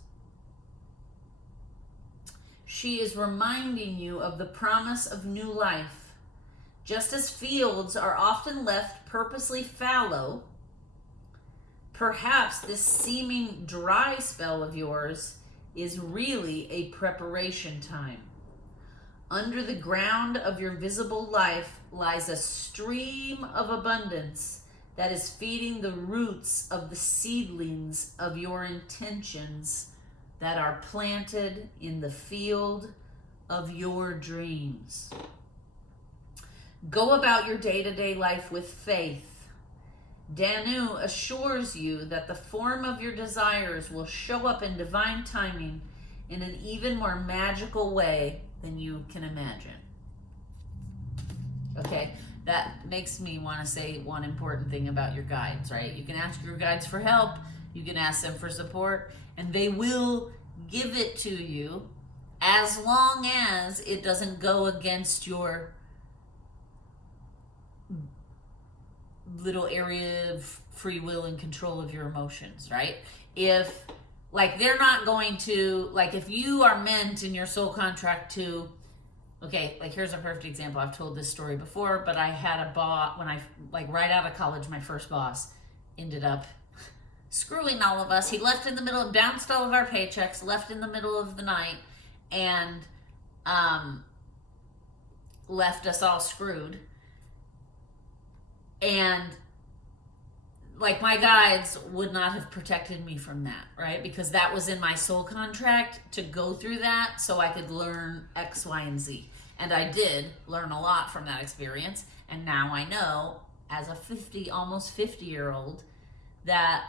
she is reminding you of the promise of new life. Just as fields are often left purposely fallow, perhaps this seeming dry spell of yours is really a preparation time. Under the ground of your visible life lies a stream of abundance that is feeding the roots of the seedlings of your intentions that are planted in the field of your dreams. Go about your day-to-day life with faith. Danu assures you that the form of your desires will show up in divine timing in an even more magical way than you can imagine. Okay, that makes me want to say one important thing about your guides, right? You can ask your guides for help, you can ask them for support, and they will give it to you as long as it doesn't go against your little area of free will and control of your emotions, right? If, like, they're not going to, like, if you are meant in your soul contract to, okay, like, here's a perfect example. I've told this story before, but I had a boss, when I, like, right out of college, my first boss ended up screwing all of us. He left in the middle, bounced all of our paychecks, left in the middle of the night, and left us all screwed. And like, my guides would not have protected me from that, right? Because that was in my soul contract to go through that so I could learn X, Y, and Z. And I did learn a lot from that experience. And now I know, as a almost 50-year-old, that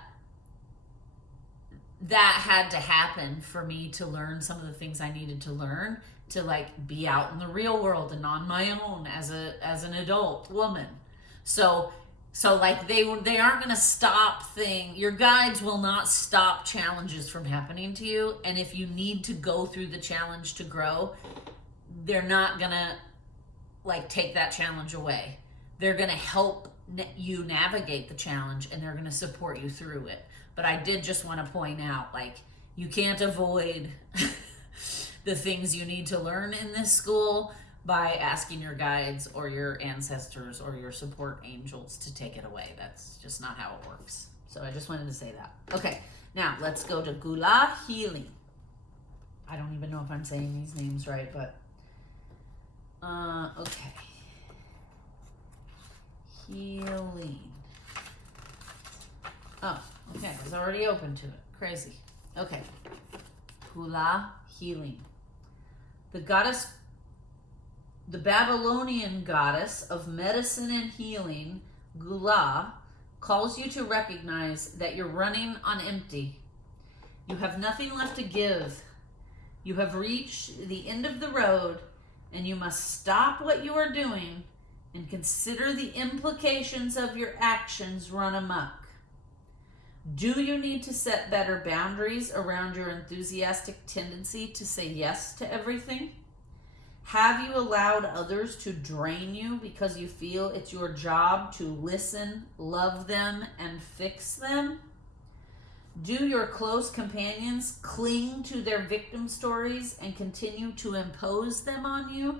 had to happen for me to learn some of the things I needed to learn to, like, be out in the real world and on my own as an adult woman. So like, they aren't going to stop your guides will not stop challenges from happening to you. And if you need to go through the challenge to grow, they're not going to, like, take that challenge away. They're going to help you navigate the challenge, and they're going to support you through it. But I did just want to point out, like, you can't avoid the things you need to learn in this school by asking your guides or your ancestors or your support angels to take it away. That's just not how it works. So I just wanted to say that. Okay, now let's go to Gula Healing. I don't even know if I'm saying these names right, but okay. Healing. Oh, okay, I was already open to it. Crazy. Okay. Gula Healing. The Babylonian goddess of medicine and healing, Gula, calls you to recognize that you're running on empty. You have nothing left to give. You have reached the end of the road, and you must stop what you are doing and consider the implications of your actions run amok. Do you need to set better boundaries around your enthusiastic tendency to say yes to everything? Have you allowed others to drain you because you feel it's your job to listen, love them, and fix them? Do your close companions cling to their victim stories and continue to impose them on you?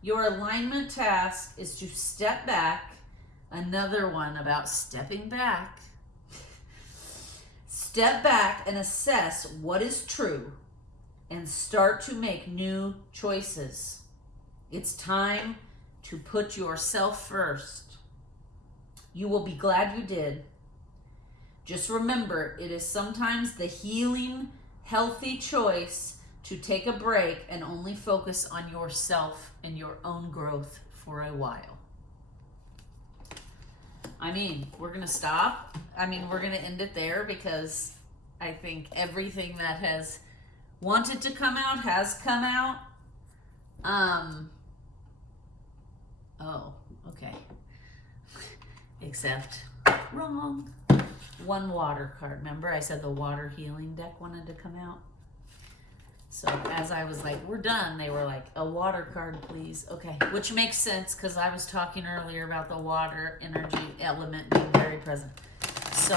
Your alignment task is to step back. Another one about stepping back. Step back and assess what is true and start to make new choices. It's time to put yourself first. You will be glad you did. Just remember, it is sometimes the healing, healthy choice to take a break and only focus on yourself and your own growth for a while. I mean, we're going to stop. I mean, we're going to end it there because I think everything that has wanted to come out has come out. Oh, okay. Except, wrong. One water card. Remember I said the water healing deck wanted to come out? So as I was like, we're done, they were like, a water card, please. Okay, which makes sense because I was talking earlier about the water energy element being very present. So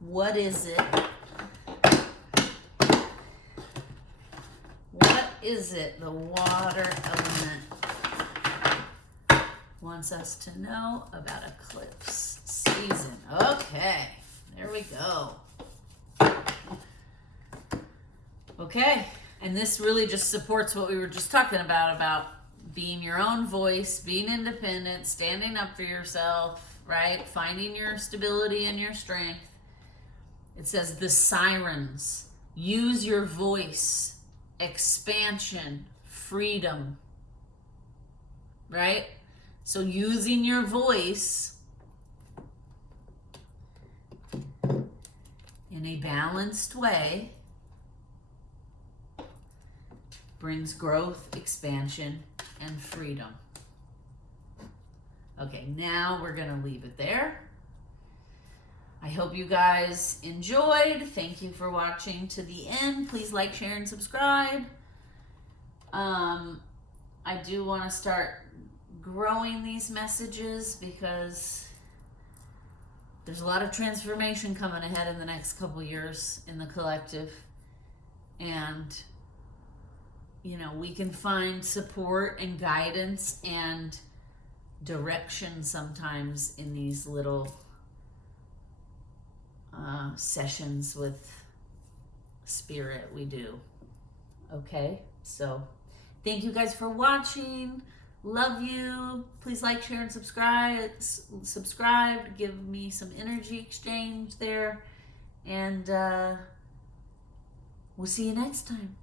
what is it? What is it the water element wants us to know about eclipse season? Okay, there we go. Okay, and this really just supports what we were just talking about being your own voice, being independent, standing up for yourself, right? Finding your stability and your strength. It says the sirens, use your voice, expansion, freedom, right? So using your voice in a balanced way brings growth, expansion, and freedom. Okay, now we're going to leave it there. I hope you guys enjoyed. Thank you for watching to the end. Please like, share, and subscribe. I do want to start growing these messages because there's a lot of transformation coming ahead in the next couple years in the collective. And you know, we can find support and guidance and direction sometimes in these little sessions with spirit. We do. Okay, so thank you guys for watching. Love you. Please like, share, and subscribe. Give me some energy exchange there. And we'll see you next time.